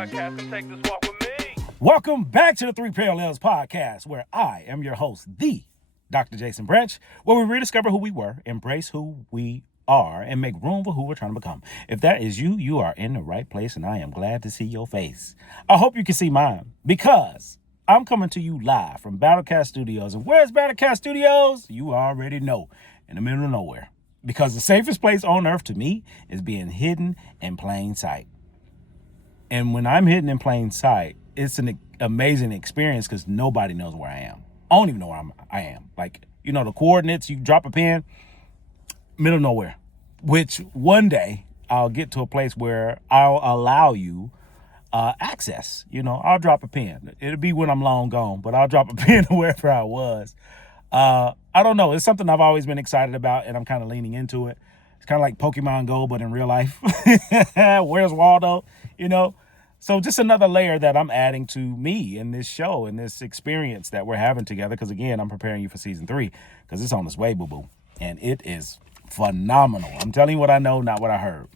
podcast. Come take this walk with me. Welcome back to the Three Parallels podcast, where I am your host, the Dr. Jason Branch, where we rediscover who we were, embrace who we are, and make room for who we're trying to become. If that is you, you are in the right place, and I am glad to see your face. I hope you can see mine, because I'm coming to you live from Battlecast Studios. And where's Battlecast Studios? You already know, in the middle of nowhere. Because the safest place on earth to me is being hidden in plain sight. And when I'm hidden in plain sight, it's an amazing experience because nobody knows where I am. I don't even know where I am. Like, you know, the coordinates, you drop a pin, middle of nowhere. Which one day I'll get to a place where I'll allow you access. You know, I'll drop a pin. It'll be when I'm long gone, but I'll drop a pin wherever I was. I don't know. It's something I've always been excited about, and I'm kind of leaning into it. It's kind of like Pokemon Go, but in real life. Where's Waldo? You know? So just another layer that I'm adding to me in this show and this experience that we're having together. Because, again, I'm preparing you for season 3 because it's on its way, boo-boo. And it is phenomenal. I'm telling you what I know, not what I heard.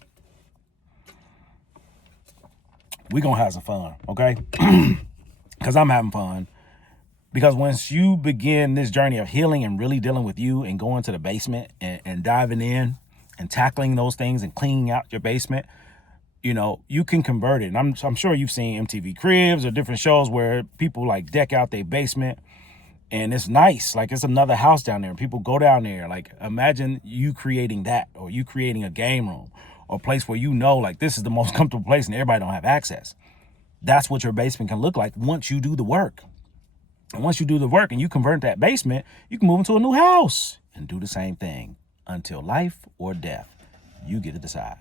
We're going to have some fun, okay? Because I'm having fun. Because once you begin this journey of healing and really dealing with you and going to the basement and diving in and tackling those things and cleaning out your basement, you know, you can convert it. And I'm sure you've seen MTV Cribs or different shows where people like deck out their basement and it's nice. Like it's another house down there. People go down there. Like imagine you creating that, or you creating a game room or a place where you know like this is the most comfortable place and everybody don't have access. That's what your basement can look like once you do the work. And once you do the work and you convert that basement, you can move into a new house and do the same thing until life or death. You get to decide.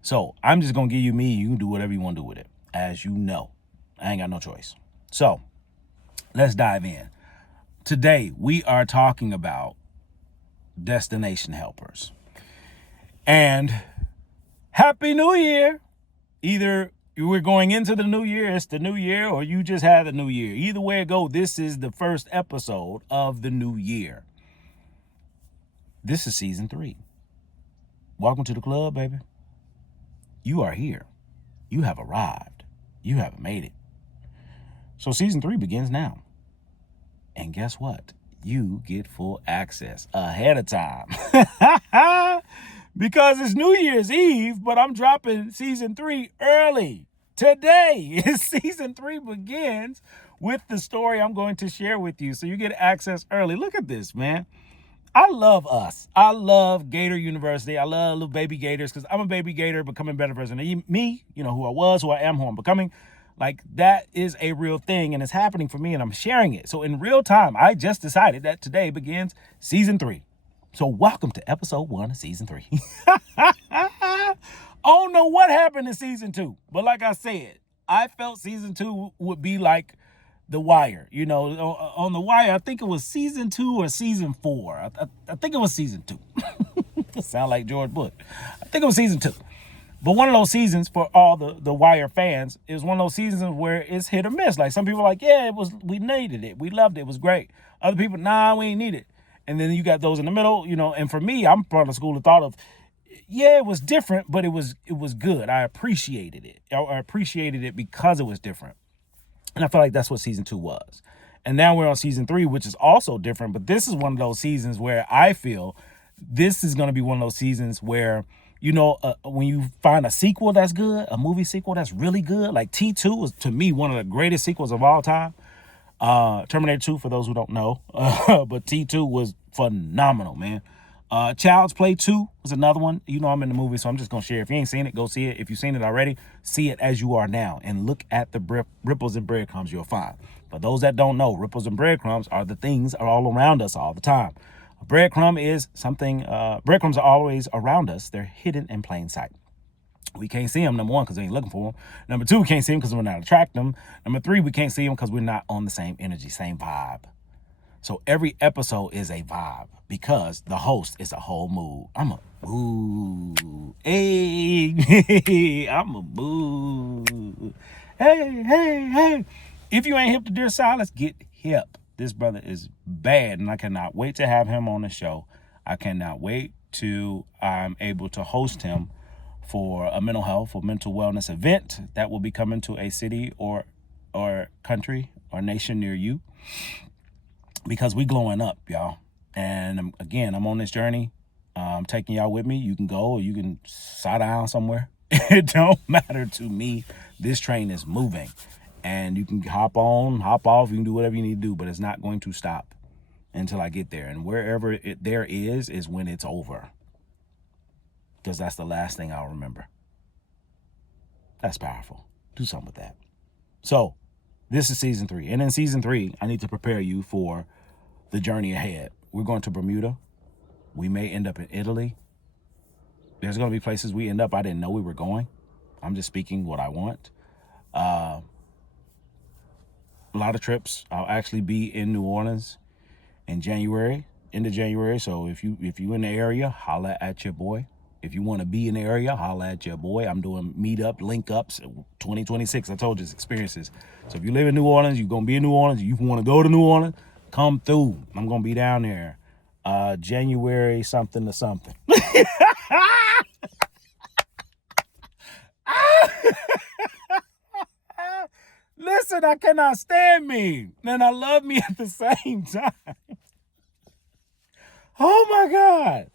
So I'm just going to give you me. You can do whatever you want to do with it. As you know, I ain't got no choice. So let's dive in. Today, we are talking about destination helpers. And Happy New Year. Either we're going into the new year, it's the new year, or you just had the new year. Either way it go, this is the first episode of the new year. This is season 3. Welcome to the club, baby. You are here. You have arrived. You have made it. So season 3 begins now. And guess what? You get full access ahead of time. Because it's New Year's Eve, but I'm dropping season 3 early. Today, season 3 begins with the story I'm going to share with you. So you get access early. Look at this, man. I love us. I love Gator University. I love little baby Gators because I'm a baby Gator becoming a better version of me, you know, who I was, who I am, who I'm becoming. Like that is a real thing and it's happening for me and I'm sharing it. So in real time, I just decided that today begins season 3. So welcome to episode 1 of season 3. I don't know what happened in season 2, but like I said, I felt season 2 would be like The Wire. You know, on The Wire, I think it was season 2 or season 4. I think it was season 2. Sound like George Bush. I think it was season 2. But one of those seasons for all the Wire fans is one of those seasons where it's hit or miss. Like some people are like, yeah, we needed it. We loved it. It was great. Other people, nah, we ain't need it. And then you got those in the middle, you know, and for me, I'm part of the school of thought of, yeah, it was different, but it was good. I appreciated it. I appreciated it because it was different. And I feel like that's what season 2 was. And now we're on season 3, which is also different. But this is one of those seasons where I feel this is going to be one of those seasons where, you know, when you find a sequel that's good, a movie sequel that's really good, like T2 was, to me, one of the greatest sequels of all time. Terminator 2, for those who don't know. But T2 was phenomenal, man. Child's Play 2 was another one. You know I'm in the movie, so I'm just going to share. If you ain't seen it, go see it. If you've seen it already, see it as you are now. And look at the ripples and breadcrumbs you'll find. For those that don't know, ripples and breadcrumbs are the things are all around us all the time. A breadcrumb is something, breadcrumbs are always around us. They're hidden in plain sight. We can't see them, number 1, because we ain't looking for them. Number 2, we can't see them because we're not attracting them. Number 3, we can't see them because we're not on the same energy, same vibe. So every episode is a vibe because the host is a whole mood. I'm a mood. Hey, I'm a mood. Hey. If you ain't hip to Dear Silence, get hip. This brother is bad, and I cannot wait to have him on the show. I cannot wait till I'm able to host him for a mental health or mental wellness event that will be coming to a city or country or nation near you, because we glowing up, y'all. And again, I'm on this journey. I'm taking y'all with me. You can go or you can sit down somewhere. It don't matter to me. This train is moving, and you can hop on, hop off. You can do whatever you need to do, but it's not going to stop until I get there. And wherever there is when it's over, because that's the last thing I'll remember. That's powerful. Do something with that. So this is season 3. And in season 3, I need to prepare you for the journey ahead. We're going to Bermuda. We may end up in Italy. There's going to be places we end up I didn't know we were going. I'm just speaking what I want. A lot of trips. I'll actually be in New Orleans in January, end of January. So if you in the area, holla at your boy. If you want to be in the area, holla at your boy. I'm doing meetup, link ups, 2026. I told you it's experiences. So if you live in New Orleans, you're going to be in New Orleans, you want to go to New Orleans, come through. I'm going to be down there January something to something. Listen, I cannot stand me. And I love me at the same time. Oh my God.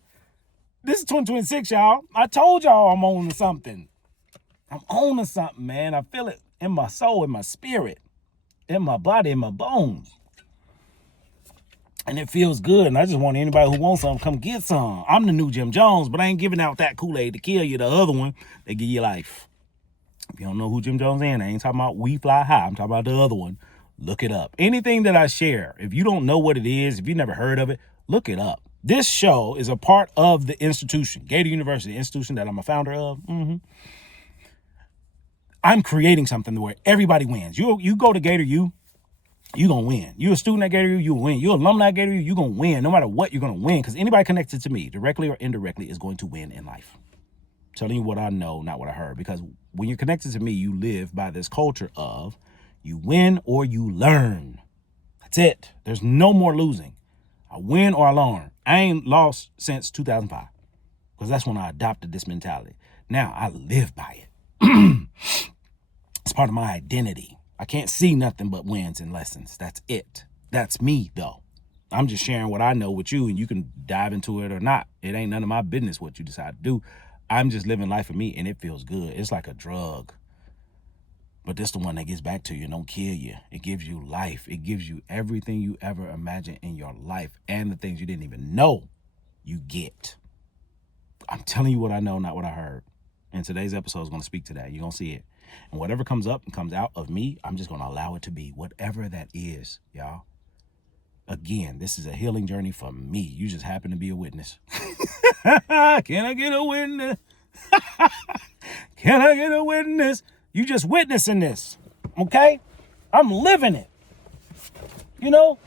This is 2026, y'all. I told y'all I'm on to something. I'm on to something, man. I feel it in my soul, in my spirit, in my body, in my bones. And it feels good. And I just want anybody who wants some, come get some. I'm the new Jim Jones, but I ain't giving out that Kool-Aid to kill you. The other one, they give you life. If you don't know who Jim Jones is, I ain't talking about We Fly High. I'm talking about the other one. Look it up. Anything that I share, if you don't know what it is, if you never heard of it, look it up. This show is a part of the institution, Gator University, institution that I'm a founder of. I'm creating something where everybody wins. You go to Gator U, you're going to win. You're a student at Gator U, you'll win. You're an alumni at Gator U, you're going to win. No matter what, you're going to win, because anybody connected to me, directly or indirectly, is going to win in life. I'm telling you what I know, not what I heard. Because when you're connected to me, you live by this culture of you win or you learn. That's it. There's no more losing. I win or I learn. I ain't lost since 2005, because that's when I adopted this mentality. Now I live by it. It's part of my identity. I can't see nothing but wins and lessons. That's it. That's me, though. I'm just sharing what I know with you, and you can dive into it or not. It ain't none of my business what you decide to do. I'm just living life for me, and it feels good. It's like a drug. But this the one that gets back to you and don't kill you. It gives you life. It gives you everything you ever imagined in your life, and the things you didn't even know you get. I'm telling you what I know, not what I heard. And today's episode is going to speak to that. You're going to see it. And whatever comes up and comes out of me, I'm just going to allow it to be, whatever that is, y'all. Again, this is a healing journey for me. You just happen to be a witness. Can I get a witness? Can I get a witness? You just witnessing this, okay? I'm living it. You know,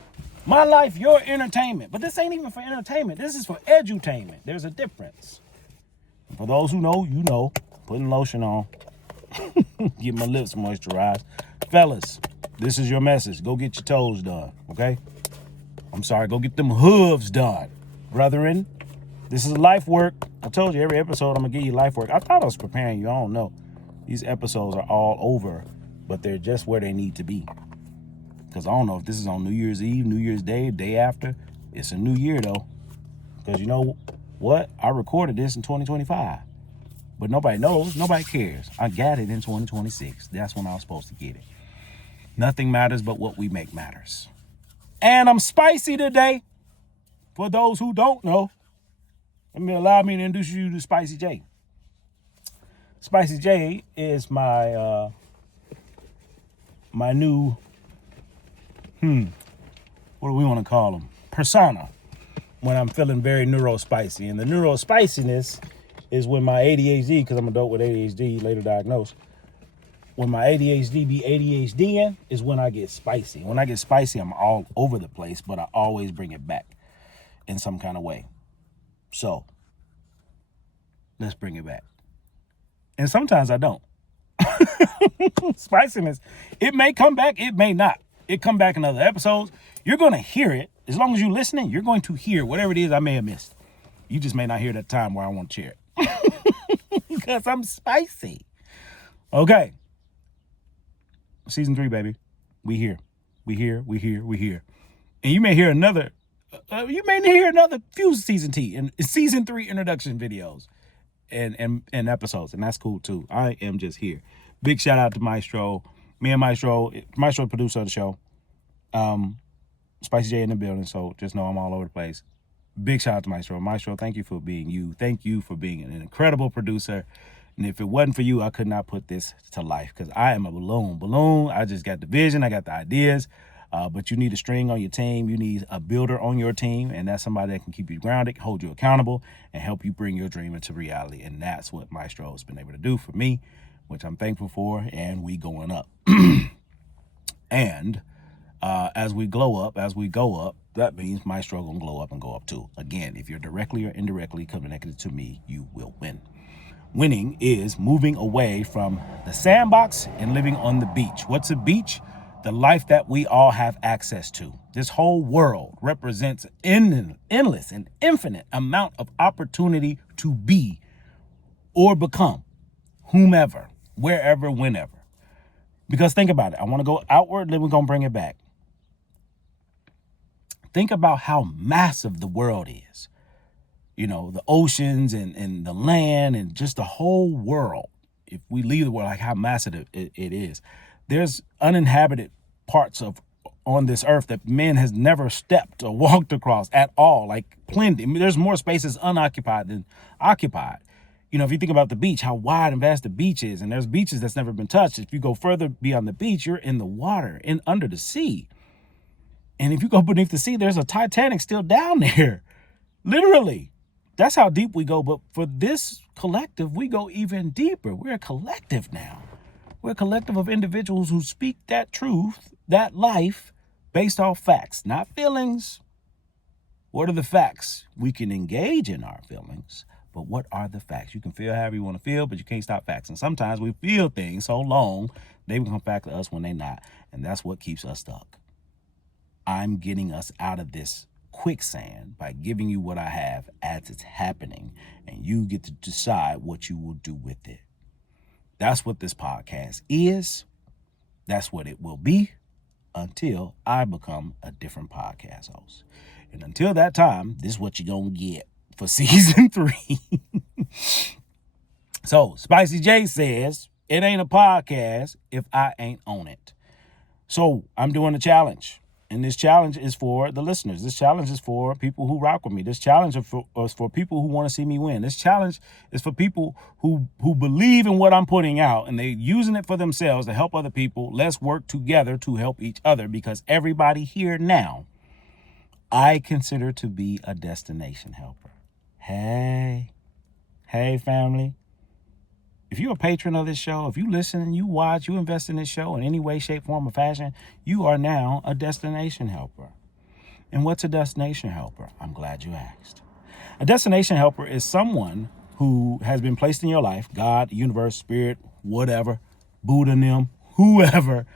my life, your entertainment. But this ain't even for entertainment. This is for edutainment. There's a difference. And for those who know, you know. Putting lotion on. Get my lips moisturized. Fellas, this is your message. Go get your toes done, okay? I'm sorry, go get them hooves done. Brethren, this is Lifework. I told you every episode I'm going to give you Lifework. I thought I was preparing you. I don't know. These episodes are all over, but they're just where they need to be. Because I don't know if this is on New Year's Eve, New Year's Day, day after. It's a new year, though. Because you know what? I recorded this in 2025. But nobody knows. Nobody cares. I got it in 2026. That's when I was supposed to get it. Nothing matters but what we make matters. And I'm spicy today. For those who don't know, allow me to introduce you to Spicy J. Spicy J is my my new, what do we want to call them? Persona. When I'm feeling very neurospicy. And the neurospiciness is when my ADHD, because I'm an adult with ADHD, later diagnosed. When my ADHD be ADHDing is when I get spicy. When I get spicy, I'm all over the place, but I always bring it back in some kind of way. So, let's bring it back. And sometimes I don't. Spiciness, it may come back, it may not. It come back in other episodes. You're going to hear it. As long as you're listening, you're going to hear whatever it is I may have missed. You just may not hear that time where I want to share it. because I'm spicy. Okay. Season 3, baby. We here. We here. And you may hear another few season 3 introduction videos and episodes, and that's cool too. I am just here. Big shout out to Maestro. Me and Maestro, the producer of the show. Spicy J in the building, so just know I'm all over the place. Big shout out to Maestro. Maestro, thank you for being you. Thank you for being an incredible producer. And if it wasn't for you, I could not put this to life, because I am a balloon. I just got the vision. I got the ideas. But you need a string on your team. You need a builder on your team. And that's somebody that can keep you grounded, hold you accountable, and help you bring your dream into reality. And that's what Maestro has been able to do for me, which I'm thankful for. And we going up. And as we go up, that means Maestro gonna glow up and go up too. Again, if you're directly or indirectly connected to me, you will win. Winning is moving away from the sandbox and living on the beach. What's a beach? The life that we all have access to. This whole world represents an endless and infinite amount of opportunity to be or become whomever, wherever, whenever. Because think about it. I want to go outward, then we're going to bring it back. Think about how massive the world is. You know, the oceans and the land and just the whole world. If we leave the world, like how massive it is. There's uninhabited parts on this earth that man has never stepped or walked across at all, like plenty. I mean, there's more spaces unoccupied than occupied. You know, if you think about the beach, how wide and vast the beach is, and there's beaches that's never been touched. If you go further beyond the beach, you're in the water, under the sea. And if you go beneath the sea, there's a Titanic still down there. Literally. That's how deep we go. But for this collective, we go even deeper. We're a collective now. We're a collective of individuals who speak that truth, that life, based off facts, not feelings. What are the facts? We can engage in our feelings, but what are the facts? You can feel however you want to feel, but you can't stop facts. And sometimes we feel things so long, they become fact to us when they're not. And that's what keeps us stuck. I'm getting us out of this quicksand by giving you what I have as it's happening, and you get to decide what you will do with it. That's what this podcast is. That's what it will be until I become a different podcast host. And until that time, this is what you're going to get for season 3. So Spicy J says, it ain't a podcast if I ain't on it. So I'm doing a challenge. And this challenge is for the listeners. This challenge is for people who rock with me. This challenge is for people who want to see me win. This challenge is for people who believe in what I'm putting out and they're using it for themselves to help other people. Let's work together to help each other, because everybody here now, I consider to be a destination helper. Hey, family. If you're a patron of this show, if you listen, you watch, you invest in this show in any way, shape, form, or fashion, you are now a destination helper. And what's a destination helper? I'm glad you asked. A destination helper is someone who has been placed in your life, God, universe, spirit, whatever, Buddha, them, whoever.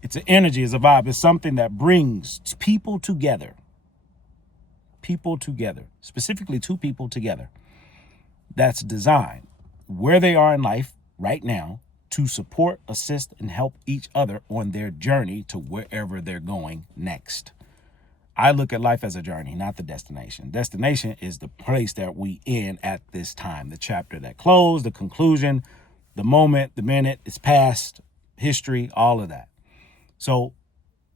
It's an energy, it's a vibe. It's something that brings people together. Specifically 2 people together. That's designed where they are in life right now to support, assist, and help each other on their journey to wherever they're going next. I look at life as a journey, not the destination. Destination is the place that we in at this time, the chapter that closed, the conclusion, the moment, the minute, it's past, history, all of that. So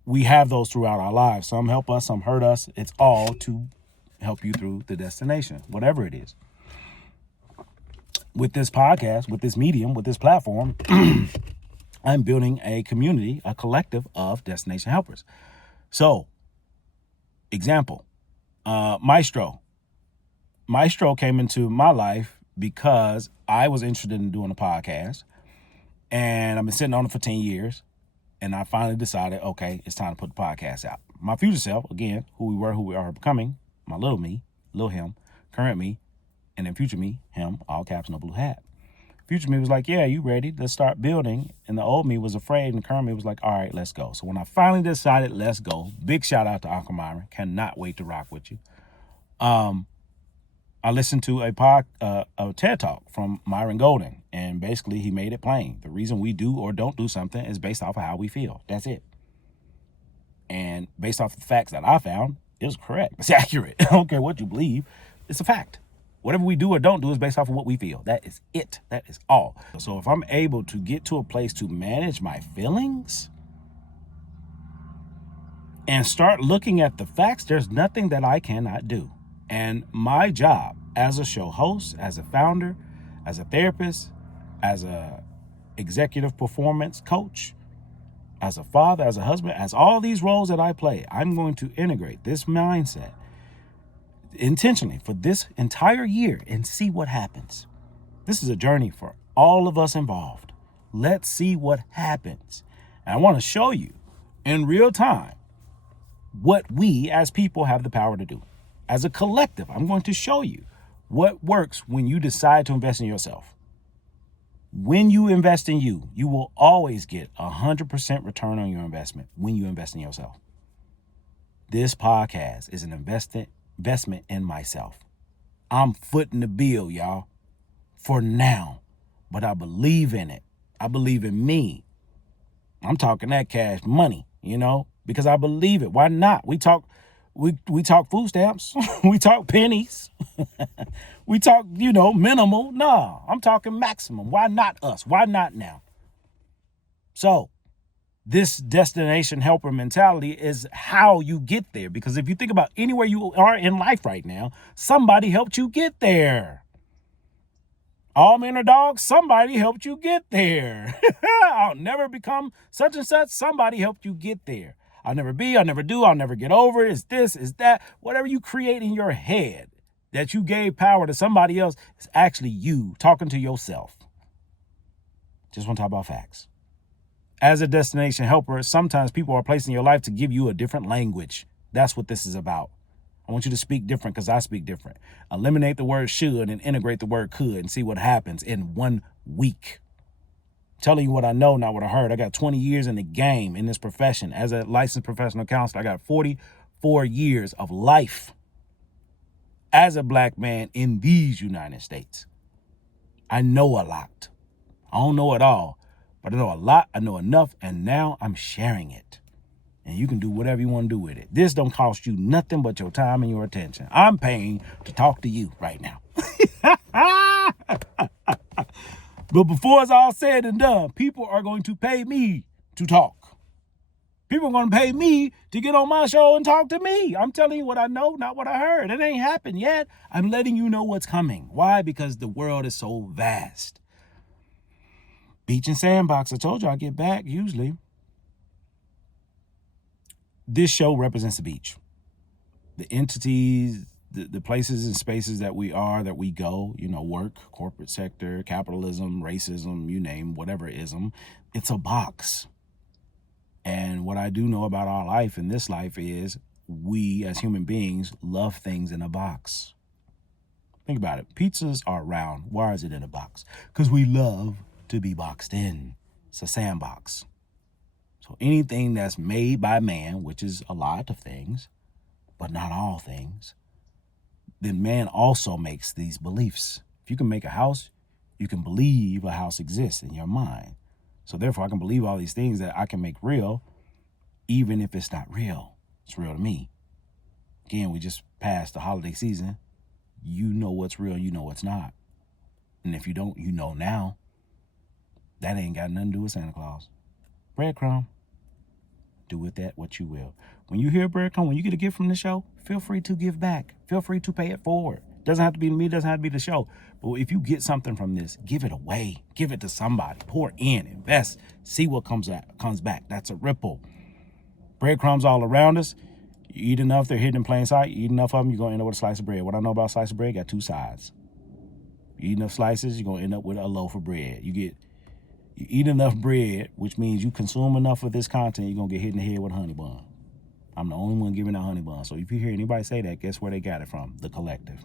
we have those throughout our lives. Some help us, some hurt us. It's all to help you through the destination, whatever it is. With this podcast, with this medium, with this platform, I'm building a community, a collective of destination helpers. So, example, Maestro. Maestro came into my life because I was interested in doing a podcast, and I've been sitting on it for 10 years, and I finally decided, okay, it's time to put the podcast out. My future self, again, who we were, who we are becoming, my little me, little him, current me, and then future me, him, all caps, no blue hat. Future me was like, yeah, you ready? Let's start building. And the old me was afraid, and the current me was like, all right, let's go. So when I finally decided, let's go, big shout out to Uncle Myron. Cannot wait to rock with you. I listened to a TED Talk from Myron Golden, and basically he made it plain. The reason we do or don't do something is based off of how we feel. That's it. And based off the facts that I found, it was correct. It's accurate. I don't care what you believe. It's a fact. Whatever we do or don't do is based off of what we feel. That is it. That is all. So if I'm able to get to a place to manage my feelings and start looking at the facts, there's nothing that I cannot do. And my job as a show host, as a founder, as a therapist, as a executive performance coach, as a father, as a husband, as all these roles that I play, I'm going to integrate this mindset intentionally for this entire year and see what happens. This is a journey for all of us involved. Let's see what happens. And I want to show you in real time what we as people have the power to do. As a collective, I'm going to show you what works when you decide to invest in yourself. When you invest in you, you will always get 100% return on your investment when you invest in yourself. This podcast is an investment in myself. I'm footing the bill, y'all, for now, but I believe in it. I believe in me. I'm talking that cash money, because I believe it. Why not? We talk food stamps. We talk pennies. We talk, minimal. No, I'm talking maximum. Why not us? Why not now? So this destination helper mentality is how you get there. Because if you think about anywhere you are in life right now, somebody helped you get there. All men are dogs, somebody helped you get there. I'll never become such and such, somebody helped you get there. I'll never be, I'll never do, I'll never get over it. It's this, it's that. Whatever you create in your head that you gave power to somebody else is actually you talking to yourself. Just want to talk about facts. As a destination helper, sometimes people are placed in your life to give you a different language. That's what this is about. I want you to speak different because I speak different. Eliminate the word should and integrate the word could and see what happens in 1 week. Telling you what I know, not what I heard. I got 20 years in the game in this profession. As a licensed professional counselor, I got 44 years of life as a black man in these United States. I know a lot. I don't know it all, but I know a lot. I know enough, and now I'm sharing it. And you can do whatever you want to do with it. This don't cost you nothing but your time and your attention. I'm paying to talk to you right now. But before it's all said and done, people are going to pay me to talk. People are going to pay me to get on my show and talk to me. I'm telling you what I know, not what I heard. It ain't happened yet. I'm letting you know what's coming. Why? Because the world is so vast. Beach and sandbox. I told you I get back usually. This show represents the beach. The entities, the places and spaces that we go, work, corporate sector, capitalism, racism, you name, whatever ism, it's a box. And what I do know about our life in this life is we as human beings love things in a box. Think about it. Pizzas are round. Why is it in a box? Because we love to be boxed in. It's a sandbox. So anything that's made by man, which is a lot of things, but not all things, then man also makes these beliefs. If you can make a house, you can believe a house exists in your mind. So therefore, I can believe all these things that I can make real, even if it's not real. It's real to me. Again, we just passed the holiday season. You know what's real, you know what's not. And if you don't, you know now. That ain't got nothing to do with Santa Claus. Breadcrumb. Do with that what you will. When you hear breadcrumb, when you get a gift from the show, feel free to give back. Feel free to pay it forward. Doesn't have to be me, doesn't have to be the show. But if you get something from this, give it away. Give it to somebody. Pour in, invest, see what comes back. That's a ripple. Breadcrumbs all around us. You eat enough, they're hidden in plain sight. You eat enough of them, you're going to end up with a slice of bread. What I know about a slice of bread, got two sides. You eat enough slices, you're going to end up with a loaf of bread. You eat enough bread, which means you consume enough of this content, you're going to get hit in the head with a honey bun. I'm the only one giving out honey bun. So if you hear anybody say that, guess where they got it from? The collective.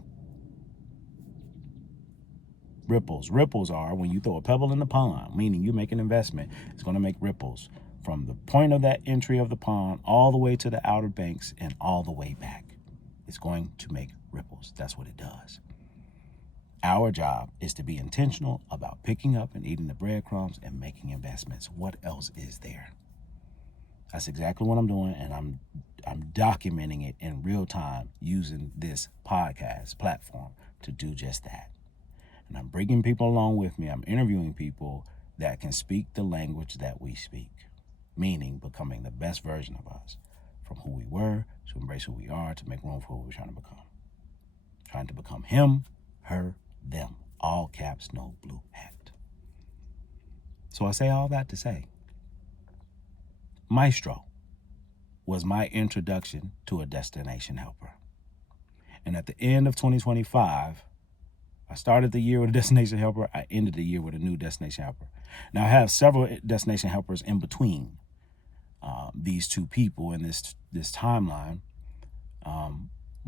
Ripples. Ripples are when you throw a pebble in the pond, meaning you make an investment, it's going to make ripples from the point of that entry of the pond all the way to the outer banks and all the way back. It's going to make ripples. That's what it does. Our job is to be intentional about picking up and eating the breadcrumbs and making investments. What else is there? That's exactly what I'm doing, and I'm documenting it in real time using this podcast platform to do just that. And I'm bringing people along with me. I'm interviewing people that can speak the language that we speak, meaning becoming the best version of us, from who we were to embrace who we are, to make room for who we're trying to become. Trying to become him, her, them. All caps, no blue hat. So I say all that to say, Maestro was my introduction to a destination helper. And at the end of 2025, I started the year with a destination helper. I ended the year with a new destination helper. Now, I have several destination helpers in between these two people in this timeline.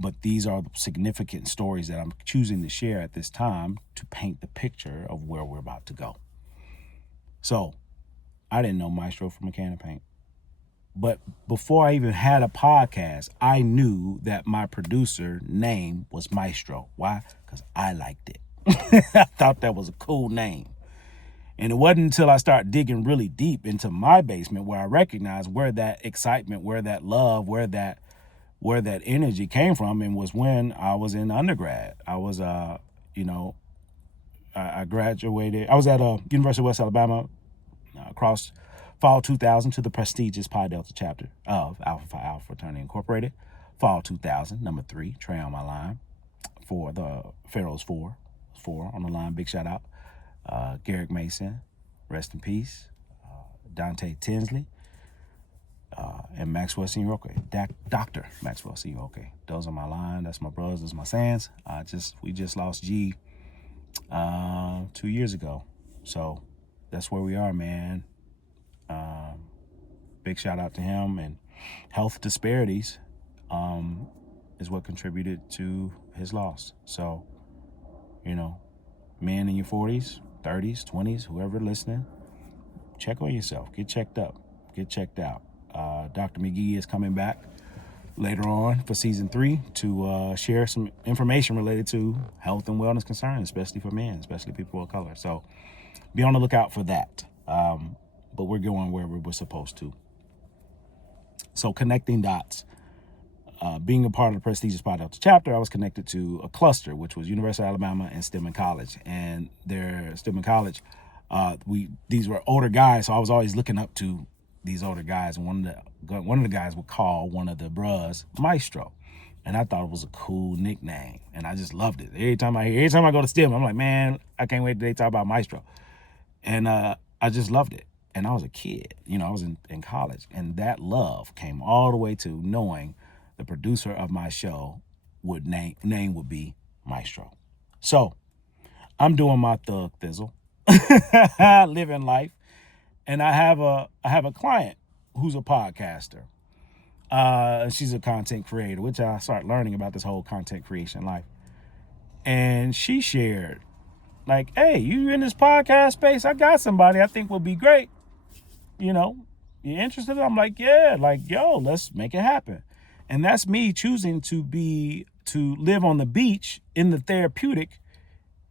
But these are the significant stories that I'm choosing to share at this time to paint the picture of where we're about to go. So I didn't know Maestro from a can of paint. But before I even had a podcast, I knew that my producer name was Maestro. Why? Because I liked it. I thought that was a cool name. And it wasn't until I started digging really deep into my basement where I recognized where that excitement, where that love, where that energy came from, and was when I was in undergrad. I was, I graduated. I was at University of West Alabama across Fall 2000 to the prestigious Pi Delta chapter of Alpha Phi Alpha Fraternity Incorporated. Fall 2000, number 3, Trey on my line for the Pharaohs 4 on the line. Big shout out. Garrick Mason, rest in peace. Dante Tinsley. And Maxwell Senior-Oke, Dr. Maxwell Senior-Oke. Those are my line. That's my brothers. Those are my Sans. We just lost G 2 years ago. So that's where we are, man. Big shout out to him. And health disparities is what contributed to his loss. So, men in your 40s, 30s, 20s, whoever listening, check on yourself. Get checked up. Get checked out. Dr. McGee is coming back later on for season 3 to share some information related to health and wellness concerns, especially for men, especially people of color. So be on the lookout for that. But we're going where we're supposed to. So connecting dots. Being a part of the prestigious Pi Delta chapter, I was connected to a cluster, which was University of Alabama and Stedman College. And their Stedman College, these were older guys, so I was always looking up to these older guys, and one of the guys would call one of the bros Maestro, and I thought it was a cool nickname, and I just loved it. Every time I go to Stedman, I'm like, man, I can't wait till they talk about Maestro, and I just loved it. And I was a kid, I was in college, and that love came all the way to knowing the producer of my show name would be Maestro. So I'm doing my thug thizzle, living life. And I have a client who's a podcaster. She's a content creator, which I started learning about this whole content creation life. And she shared, like, hey, you in this podcast space? I got somebody I think will be great. You interested? I'm like, yeah, let's make it happen. And that's me choosing to live on the beach in the therapeutic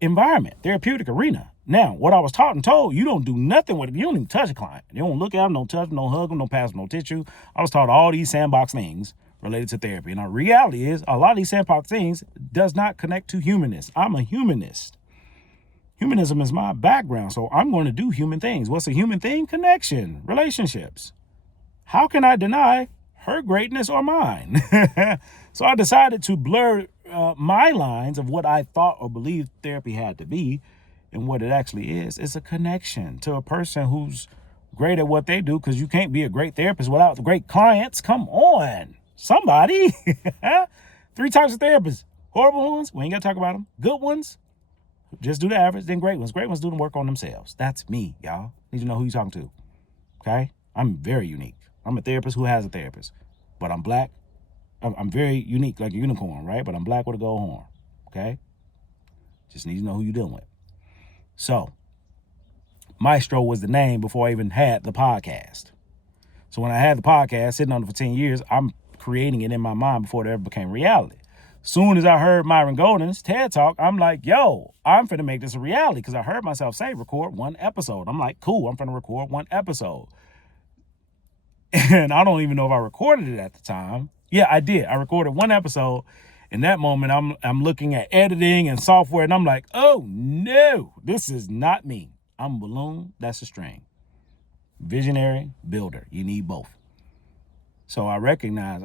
environment, therapeutic arena. Now, what I was taught and told, you don't do nothing with it. You don't even touch a client. You don't look at them, don't touch them, don't hug them, don't pass them no tissue. I was taught all these sandbox things related to therapy. And the reality is, a lot of these sandbox things does not connect to humanists. I'm a humanist. Humanism is my background, so I'm going to do human things. What's a human thing? Connection, relationships. How can I deny her greatness or mine? So I decided to blur my lines of what I thought or believed therapy had to be. And what it actually is a connection to a person who's great at what they do, because you can't be a great therapist without great clients. Come on, somebody. 3 types of therapists. Horrible ones, we ain't got to talk about them. Good ones, just do the average. Then great ones. Great ones do the work on themselves. That's me, y'all. Need to know who you're talking to, okay? I'm very unique. I'm a therapist who has a therapist. But I'm black. I'm very unique, like a unicorn, right? But I'm black with a gold horn, okay? Just need to know who you're dealing with. So, Maestro was the name before I even had the podcast. So when I had the podcast, sitting on it for 10 years, I'm creating it in my mind before it ever became reality. Soon as I heard Myron Golden's TED Talk, I'm like, yo, I'm finna make this a reality, because I heard myself say record one episode. I'm like, cool, I'm finna record one episode. And I don't even know if I recorded it at the time. Yeah, I did. I recorded one episode. In that moment, I'm looking at editing and software, and I'm like, oh no, this is not me. I'm a balloon, that's a string. Visionary, builder, you need both. So I recognize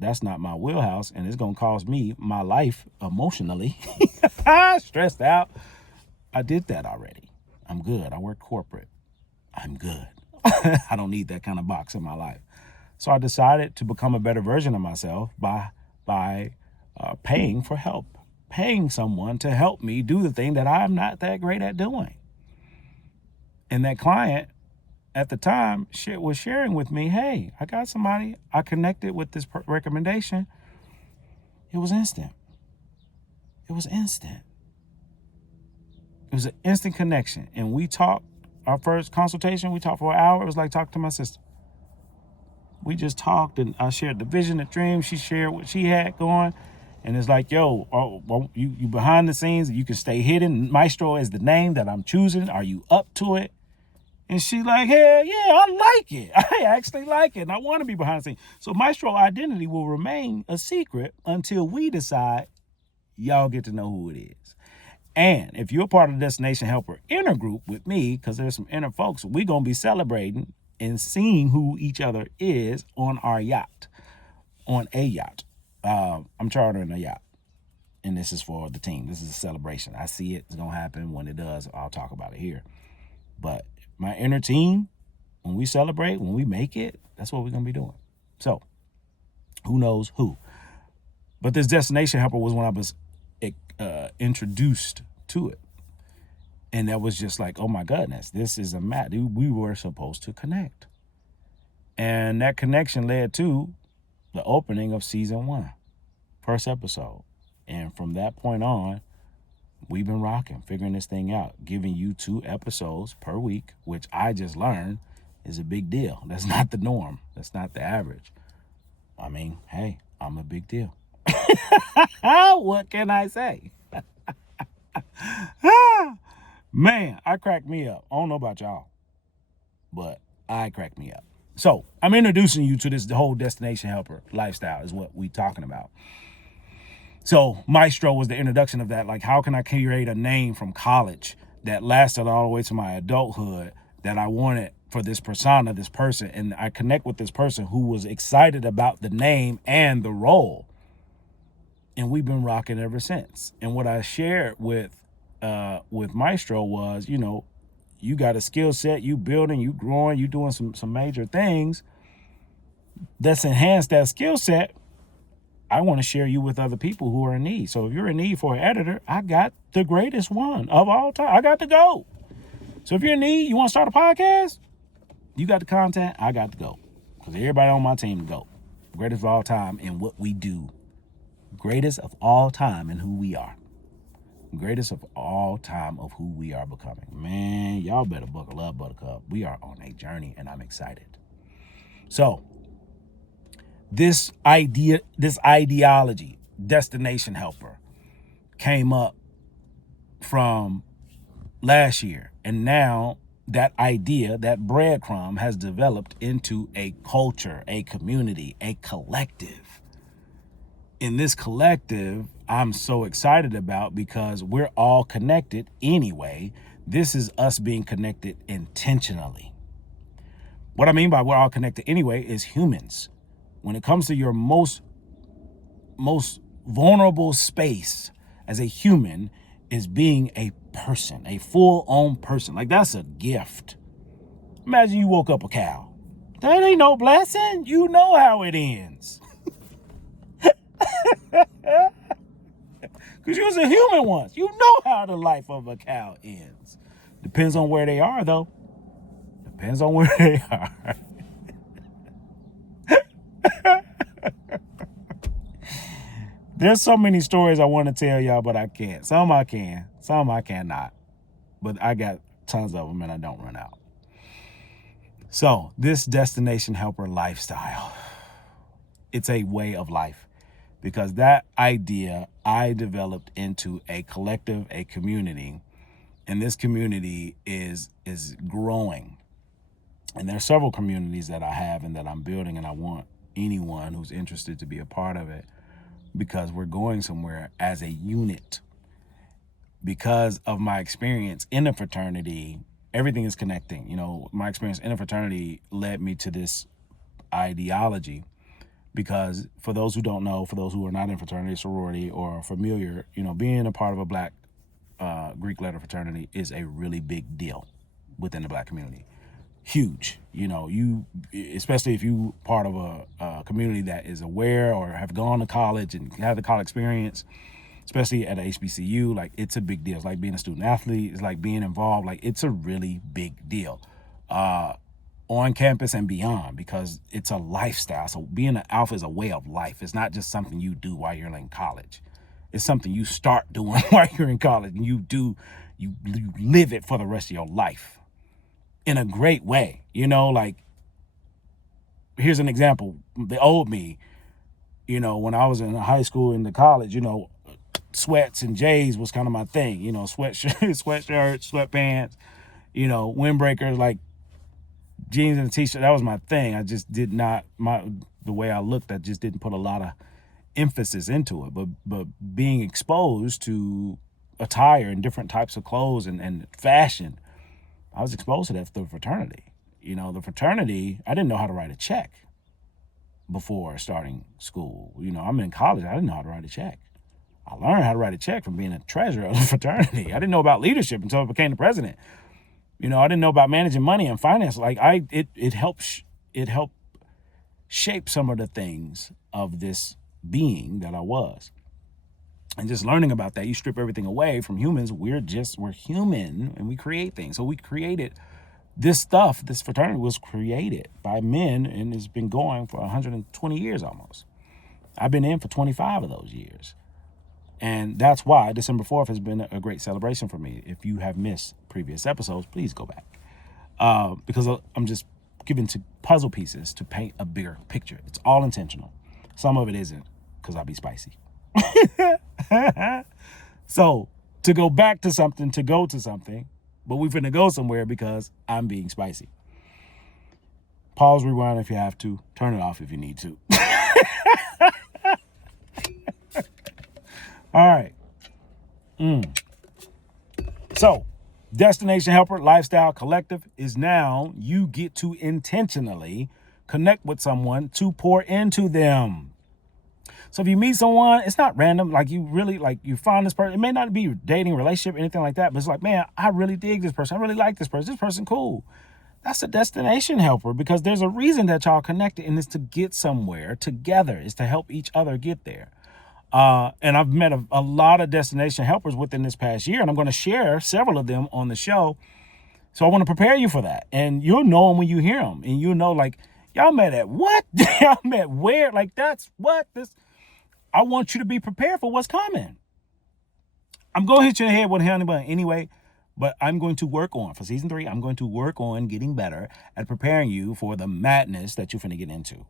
that's not my wheelhouse, and it's gonna cost me my life emotionally. Stressed out. I did that already. I'm good. I work corporate. I'm good. I don't need that kind of box in my life. So I decided to become a better version of myself by paying for help, paying someone to help me do the thing that I'm not that great at doing. And that client at the time was sharing with me, hey, I got somebody, I connected with this recommendation. It was instant. It was instant. It was an instant connection. And we talked, our first consultation, we talked for an hour. It was like talking to my sister. We just talked, and I shared the vision, the dream. She shared what she had going. And it's like, yo, you behind the scenes, you can stay hidden. Maestro is the name that I'm choosing. Are you up to it? And she like, hell yeah, I like it. I actually like it. And I want to be behind the scenes. So Maestro identity will remain a secret until we decide y'all get to know who it is. And if you're part of the Destination Helper inner group with me, because there's some inner folks, we're going to be celebrating and seeing who each other is on our yacht, on a yacht. I'm chartering a yacht, and this is for the team. This is a celebration. I see it. It's going to happen. When it does, I'll talk about it here. But my inner team, when we celebrate, when we make it, that's what we're going to be doing. So who knows who? But this Destination Helper was when I was introduced to it. And that was just like, oh my goodness, this is a match. We were supposed to connect. And that connection led to the opening of season 1, first episode. And from that point on, we've been rocking, figuring this thing out, giving you 2 episodes per week, which I just learned is a big deal. That's not the norm. That's not the average. I mean, hey, I'm a big deal. What can I say? Man, I cracked me up. I don't know about y'all, but I cracked me up. So I'm introducing you to this whole Destination Helper lifestyle is what we talking about. So Maestro was the introduction of that. Like, how can I create a name from college that lasted all the way to my adulthood that I wanted for this persona, this person, and I connect with this person who was excited about the name and the role. And we've been rocking ever since. And what I shared with Maestro was, you got a skill set, you building, you growing, you doing some major things that's enhanced that skill set. I want to share you with other people who are in need. So if you're in need for an editor, I got the greatest one of all time. I got to go. So if you're in need, you want to start a podcast, you got the content, I got to go. Because everybody on my team to go. Greatest of all time in what we do. Greatest of all time in who we are. Greatest of all time of who we are becoming. Man, y'all better buckle up, Buttercup. We are on a journey, and I'm excited. So, this ideology, Destination Helper, came up from last year. And now that idea, that breadcrumb, has developed into a culture, a community, a collective. In this collective, I'm so excited about because we're all connected anyway. This is us being connected intentionally. What I mean by we're all connected anyway is humans. When it comes to your most vulnerable space as a human is being a person, a full-on person. Like, that's a gift. Imagine you woke up a cow. That ain't no blessing. You know how it ends. Because you was a human once. You know how the life of a cow ends. Depends on where they are, though. Depends on where they are. There's so many stories I want to tell y'all, but I can't. Some I can, some I cannot. But I got tons of them, and I don't run out. So this Destination Helper lifestyle, it's a way of life. because that idea I developed into a collective, a community, and this community is growing. And there are several communities that I have and that I'm building, and I want anyone who's interested to be a part of it because we're going somewhere as a unit. Because of my experience in a fraternity, everything is connecting. You know, my experience in a fraternity led me to this ideology. Because for those who don't know, for those who are not in fraternity, sorority, or familiar, you know, being a part of a Black Greek letter fraternity is a really big deal within the Black community. Huge. You know, you, especially if you part of a community that is aware or have gone to college and have the college experience, especially at a HBCU, like, it's a big deal. It's like being a student athlete. It's like being involved. Like, it's a really big deal on campus and beyond, because it's a lifestyle. So being an alpha is a way of life. It's not just something you do while you're in college. It's something you start doing while you're in college, and you live it for the rest of your life in a great way. You know, like, here's an example. The old me, you know, when I was in high school and the college, you know, sweats and J's was kind of my thing. You know, sweatshirts, sweatpants, you know, windbreakers, like jeans and a t-shirt. That was my thing. I just did not, the way I looked, I just didn't put a lot of emphasis into it. But being exposed to attire and different types of clothes and fashion, I was exposed to that through fraternity. You know, the fraternity, I didn't know how to write a check before starting school. You know, I'm in college, I didn't know how to write a check. I learned how to write a check from being a treasurer of the fraternity. I didn't know about leadership until I became the president. You know, I didn't know about managing money and finance. Like, it helped shape some of the things of this being that I was. And just learning about that, you strip everything away from humans. We're human, and we create things. So we created this stuff. This fraternity was created by men, and it's been going for 120 years almost. I've been in for 25 of those years. And that's why December 4th has been a great celebration for me. If you have missed previous episodes, please go back. Because I'm just giving to puzzle pieces to paint a bigger picture. It's all intentional. Some of it isn't, because I be spicy. So, to go back to something, to go to something, but we're finna go somewhere because I'm being spicy. Pause, rewind if you have to. Turn it off if you need to. All right. So, Destination Helper Lifestyle Collective is now you get to intentionally connect with someone to pour into them. So if you meet someone, it's not random. Like, you really, like, you find this person. It may not be dating, relationship, anything like that, but it's like, man, I really dig this person. I really like this person. This person cool. That's a destination helper, because there's a reason that y'all connected, and it's to get somewhere together. It's to help each other get there. And I've met a lot of destination helpers within this past year, and I'm going to share several of them on the show. So I want to prepare you for that. And you'll know them when you hear them. And you'll know, like, y'all met at what? Y'all met where? Like, that's what this... I want you to be prepared for what's coming. I'm going to hit you in the head with a honey bun anyway, but I'm going to work on, for season 3, I'm going to work on getting better at preparing you for the madness that you're finna get into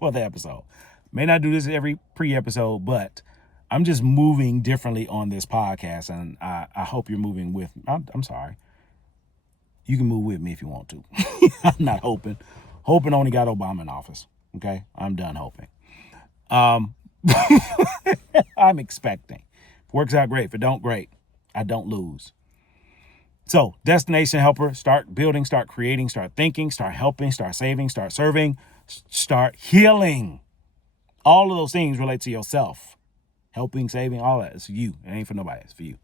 for the episode. May not do this every pre-episode, but I'm just moving differently on this podcast, and I hope you're moving with me. I'm sorry. You can move with me if you want to. I'm not hoping. Hoping only got Obama in office. Okay? I'm done hoping. I'm expecting. If it works out, great. If it don't, great. I don't lose. So, Destination Helper, start building, start creating, start thinking, start helping, start saving, start serving, start healing. All of those things relate to yourself. Helping, saving, all that. It's for you. It ain't for nobody. It's for you.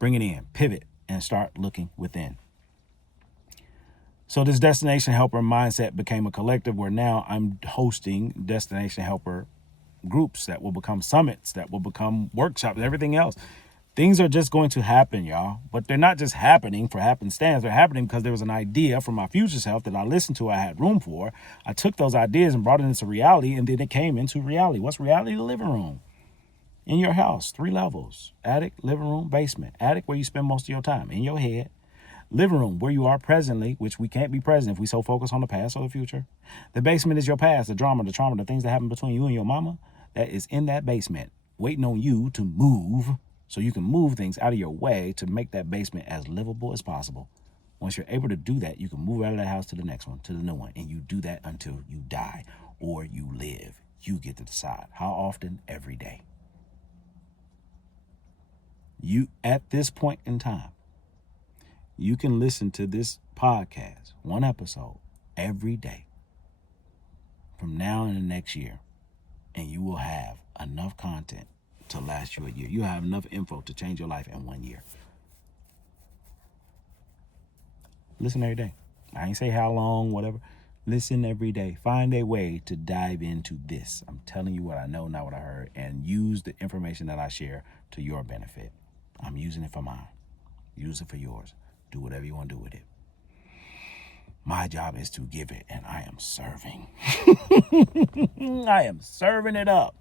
Bring it in, pivot, and start looking within. So this Destination Helper mindset became a collective where now I'm hosting Destination Helper groups that will become summits, that will become workshops, and everything else. Things are just going to happen, y'all. But they're not just happening for happenstance. They're happening because there was an idea from my future self that I listened to, I had room for. I took those ideas and brought it into reality, and then it came into reality. What's reality? The living room. In your house, 3 levels. Attic, living room, basement. Attic, where you spend most of your time. In your head. Living room, where you are presently, which we can't be present if we so focus on the past or the future. The basement is your past, the drama, the trauma, the things that happen between you and your mama. that is in that basement waiting on you to move so you can move things out of your way to make that basement as livable as possible. Once you're able to do that, you can move out of that house to the next one, to the new one, and you do that until you die or you live. You get to decide. How often? Every day. You, at this point in time, you can listen to this podcast, one episode, every day from now and the next year, and you will have enough content to last you a year. You have enough info to change your life in 1 year. Listen every day. I ain't say how long, whatever. Listen every day. Find a way to dive into this. I'm telling you what I know, not what I heard, and use the information that I share to your benefit. I'm using it for mine. Use it for yours. Do whatever you want to do with it. My job is to give it, and I am serving. I am serving it up.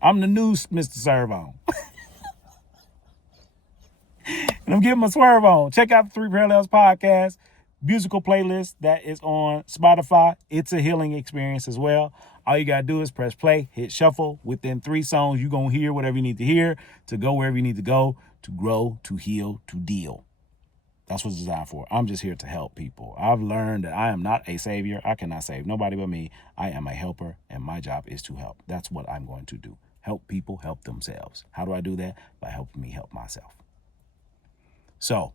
I'm the new Mr. Servo. And I'm giving my swerve on. Check out the Three Parallels podcast musical playlist that is on Spotify. It's a healing experience as well. All you got to do is press play, hit shuffle. Within 3 songs, you're going to hear whatever you need to hear to go wherever you need to go, to grow, to heal, to deal. That's what it's designed for. I'm just here to help people. I've learned that I am not a savior. I cannot save nobody but me. I am a helper, and my job is to help. That's what I'm going to do. Help people help themselves. How do I do that? By helping me help myself. So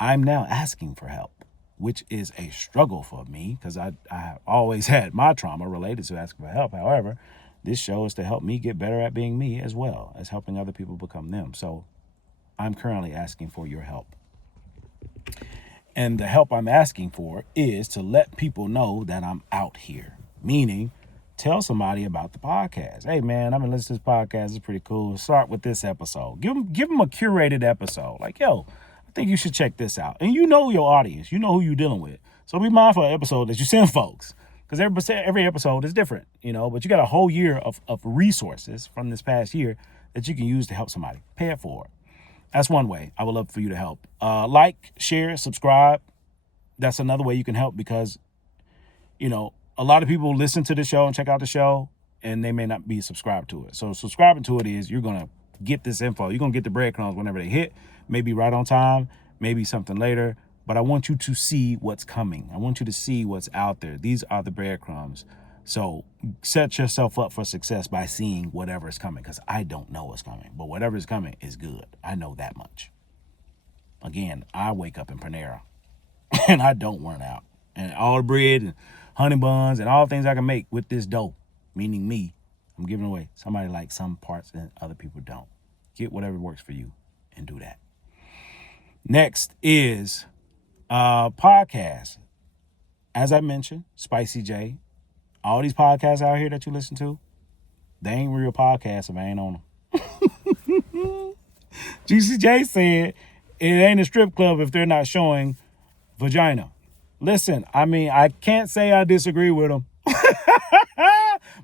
I'm now asking for help, which is a struggle for me because I have always had my trauma related to asking for help. However, this show is to help me get better at being me as well as helping other people become them. So I'm currently asking for your help. And the help I'm asking for is to let people know that I'm out here, meaning tell somebody about the podcast. Hey, man, I've been listening to this podcast. It's pretty cool. Start with this episode. Give them a curated episode. Like, yo, I think you should check this out. And you know your audience. You know who you're dealing with. So be mindful of the episode that you send folks. Because every episode is different, but you got a whole year of resources from this past year that you can use to help somebody. Pay it forward. That's one way I would love for you to help. Like, share, subscribe. That's another way you can help because, a lot of people listen to the show and check out the show and they may not be subscribed to it. So subscribing to it is you're going to get this info. You're going to get the breadcrumbs whenever they hit, maybe right on time, maybe something later. But I want you to see what's coming. I want you to see what's out there. These are the breadcrumbs. So set yourself up for success by seeing whatever is coming because I don't know what's coming. But whatever is coming is good. I know that much. Again, I wake up in Panera and I don't run out. And all the bread and honey buns and all the things I can make with this dough, meaning me, I'm giving away. Somebody likes some parts and other people don't. Get whatever works for you and do that. Next is podcast. As I mentioned, Spicy J, all these podcasts out here that you listen to, they ain't real podcasts if I ain't on them. Juicy J said it ain't a strip club if they're not showing vagina. Listen, I can't say I disagree with him.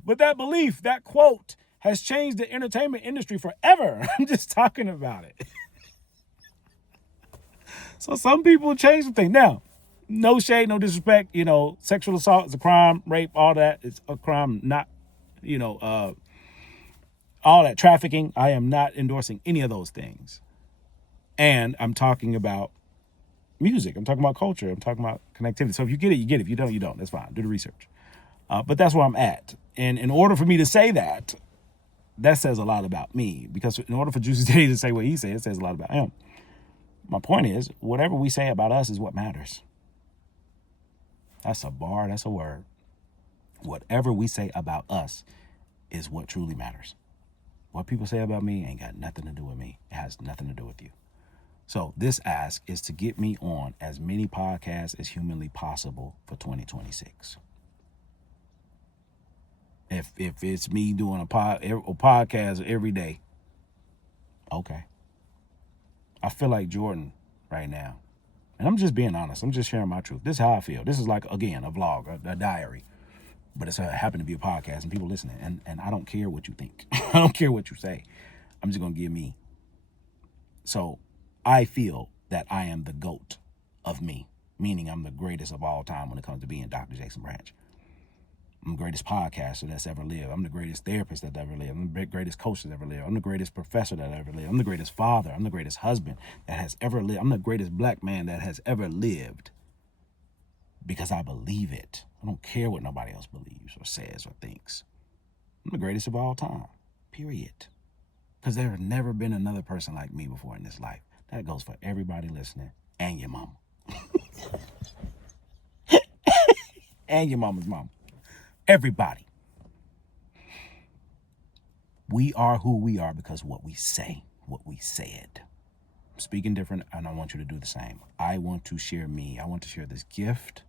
But that belief, that quote, has changed the entertainment industry forever. I'm just talking about it. So some people change the thing. Now, no shade, no disrespect. Sexual assault is a crime. Rape, all that is a crime. Not, all that trafficking. I am not endorsing any of those things. And I'm talking about music. I'm talking about culture. I'm talking about connectivity. So if you get it, you get it. If you don't, you don't. That's fine. Do the research. But that's where I'm at. And in order for me to say that, that says a lot about me. Because in order for Juicy J to say what he said, it says a lot about him. My point is, whatever we say about us is what matters. That's a bar. That's a word. Whatever we say about us is what truly matters. What people say about me ain't got nothing to do with me. It has nothing to do with you. So this ask is to get me on as many podcasts as humanly possible for 2026. If it's me doing a podcast every day, okay. I feel like Jordan right now. And I'm just being honest. I'm just sharing my truth. This is how I feel. This is like, again, a vlog, a diary. But it's happened to be a podcast and people listening. And I don't care what you think. I don't care what you say. I'm just going to give me. So I feel that I am the GOAT of me, meaning I'm the greatest of all time when it comes to being Dr. Jason Branch. I'm the greatest podcaster that's ever lived. I'm the greatest therapist that ever lived. I'm the greatest coach that ever lived. I'm the greatest professor that ever lived. I'm the greatest father. I'm the greatest husband that has ever lived. I'm the greatest black man that has ever lived because I believe it. I don't care what nobody else believes or says or thinks. I'm the greatest of all time, period. Because there has never been another person like me before in this life. That goes for everybody listening and your mama. And your mama's mama. Everybody. We are who we are because what we say, what we said. I'm speaking different, and I want you to do the same. I want to share me. I want to share this gift.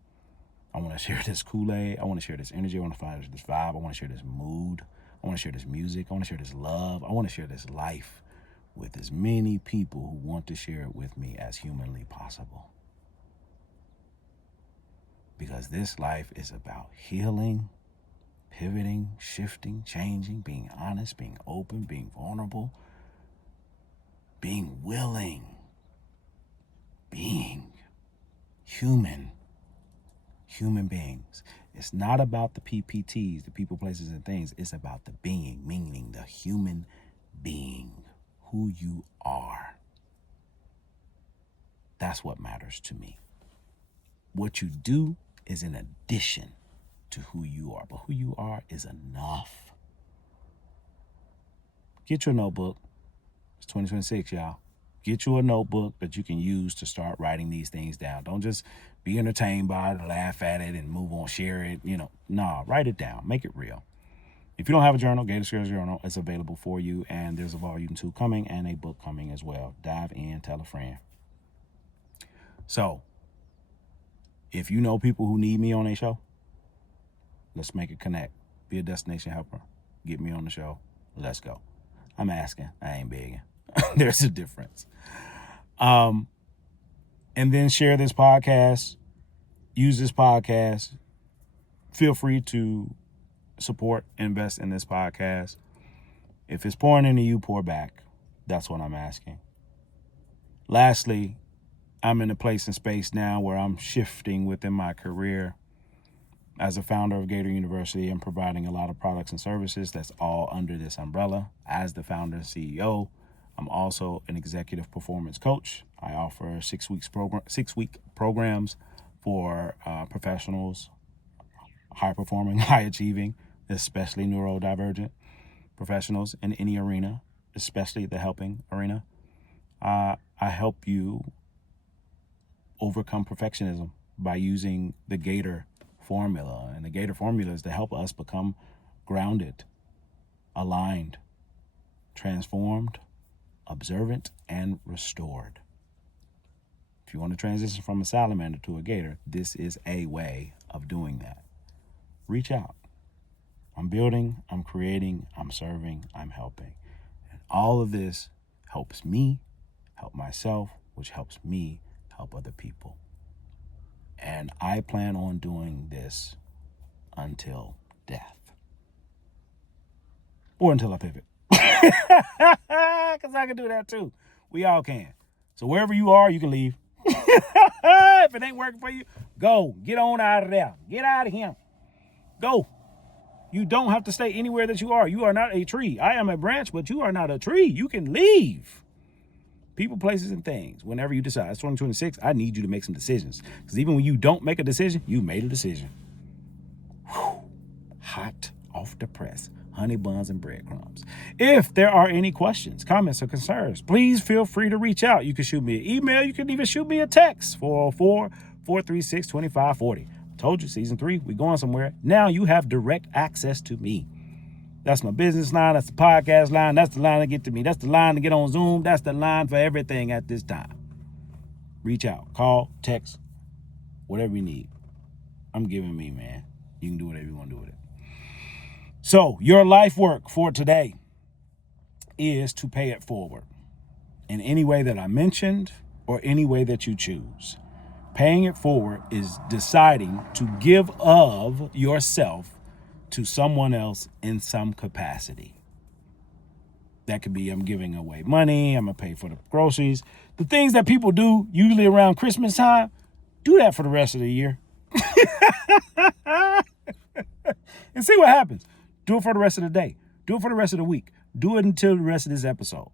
I want to share this Kool-Aid. I want to share this energy. I want to find this vibe. I want to share this mood. I want to share this music. I want to share this love. I want to share this life with as many people who want to share it with me as humanly possible. Because this life is about healing, pivoting, shifting, changing, being honest, being open, being vulnerable, being willing, being human beings. It's not about the PPTs, the people, places, and things. It's about the being, meaning the human being, who you are. That's what matters to me. What you do is in addition to who you are, but who you are is enough. Get your notebook. It's 2026, y'all. Get you a notebook that you can use to start writing these things down. Don't just be entertained by it, laugh at it, and move on, share it. Nah, write it down. Make it real. If you don't have a journal, Gator Skills Journal is available for you, and there's a volume 2 coming and a book coming as well. Dive in, tell a friend. So, if you know people who need me on a show, let's make it connect. Be a destination helper. Get me on the show. Let's go. I'm asking. I ain't begging. There's a difference. And then share this podcast. Use this podcast. Feel free to support, invest in this podcast. If it's pouring into you, pour back. That's what I'm asking. Lastly, I'm in a place and space now where I'm shifting within my career. As a founder of Gator University, I'm providing a lot of products and services that's all under this umbrella. As the founder and CEO, I'm also an executive performance coach. I offer 6-week programs for professionals, high performing, high achieving, especially neurodivergent professionals in any arena, especially the helping arena. I help you overcome perfectionism by using the Gator formula. And the Gator formula is to help us become grounded, aligned, transformed, observant, and restored. If you want to transition from a salamander to a gator, this is a way of doing that. Reach out. I'm building, I'm creating, I'm serving, I'm helping. And all of this helps me help myself, which helps me help other people. And I plan on doing this until death. Or until I pivot. Because I can do that too. We all can. So wherever you are, you can leave. If it ain't working for you, go. Get on out of there. Get out of here. Go. You don't have to stay anywhere that you are. You are not a tree. I am a branch, but you are not a tree. You can leave. People, places, and things. Whenever you decide. It's 2026. I need you to make some decisions. Because even when you don't make a decision, you made a decision. Whew. Hot off the press. Honey buns and breadcrumbs. If there are any questions, comments, or concerns, please feel free to reach out. You can shoot me an email. You can even shoot me a text. 404-436-2540. Told you, season 3, we going somewhere. Now you have direct access to me. That's my business line. That's the podcast line. That's the line to get to me. That's the line to get on Zoom. That's the line for everything at this time. Reach out, call, text, whatever you need. I'm giving me, man. You can do whatever you want to do with it. So your life work for today is to pay it forward in any way that I mentioned or any way that you choose. Paying it forward is deciding to give of yourself to someone else in some capacity. That could be I'm giving away money, I'm going to pay for the groceries. The things that people do usually around Christmas time, do that for the rest of the year. and see what happens. Do it for the rest of the day. Do it for the rest of the week. Do it until the rest of this episode.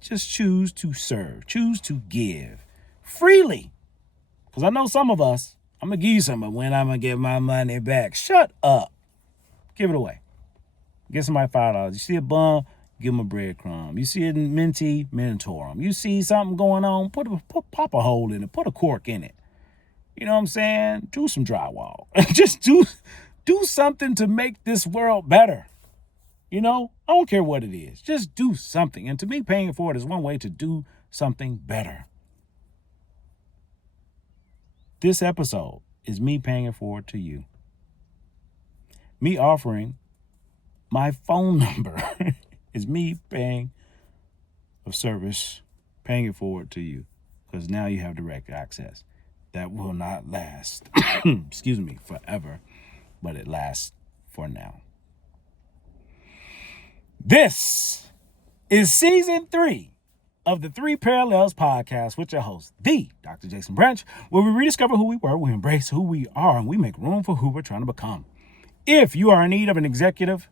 Just choose to serve. Choose to give freely. Because I know some of us, I'm going to give you some, but when I'm going to get my money back? Shut up. Give it away. Get somebody $5. You see a bum, give them a breadcrumb. You see a mentee, mentor them. You see something going on, pop a hole in it. Put a cork in it. You know what I'm saying? Do some drywall. Just do something to make this world better. You know, I don't care what it is. Just do something. And to me, paying it forward is one way to do something better. This episode is me paying it forward to you. Me offering my phone number is me paying a service, paying it forward to you. Because now you have direct access. That will not last, excuse me, forever, but it lasts for now. This is season 3 of the 3 Parallels podcast with your host, the Dr. Jason Branch, where we rediscover who we were, we embrace who we are, and we make room for who we're trying to become. If you are in need of an executive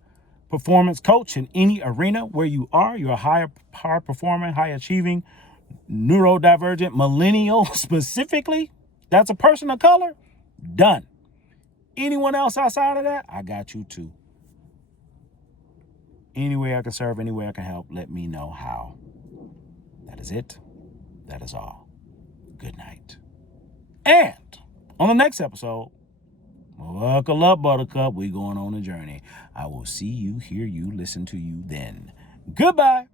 performance coach in any arena where you're a high performing, high achieving, neurodivergent millennial specifically, that's a person of color, done. Anyone else outside of that, I got you too. Any way I can serve, any way I can help, let me know how. That is it. That is all. Good night. And on the next episode, buckle up, Buttercup. We going on a journey. I will see you, hear you, listen to you then. Goodbye.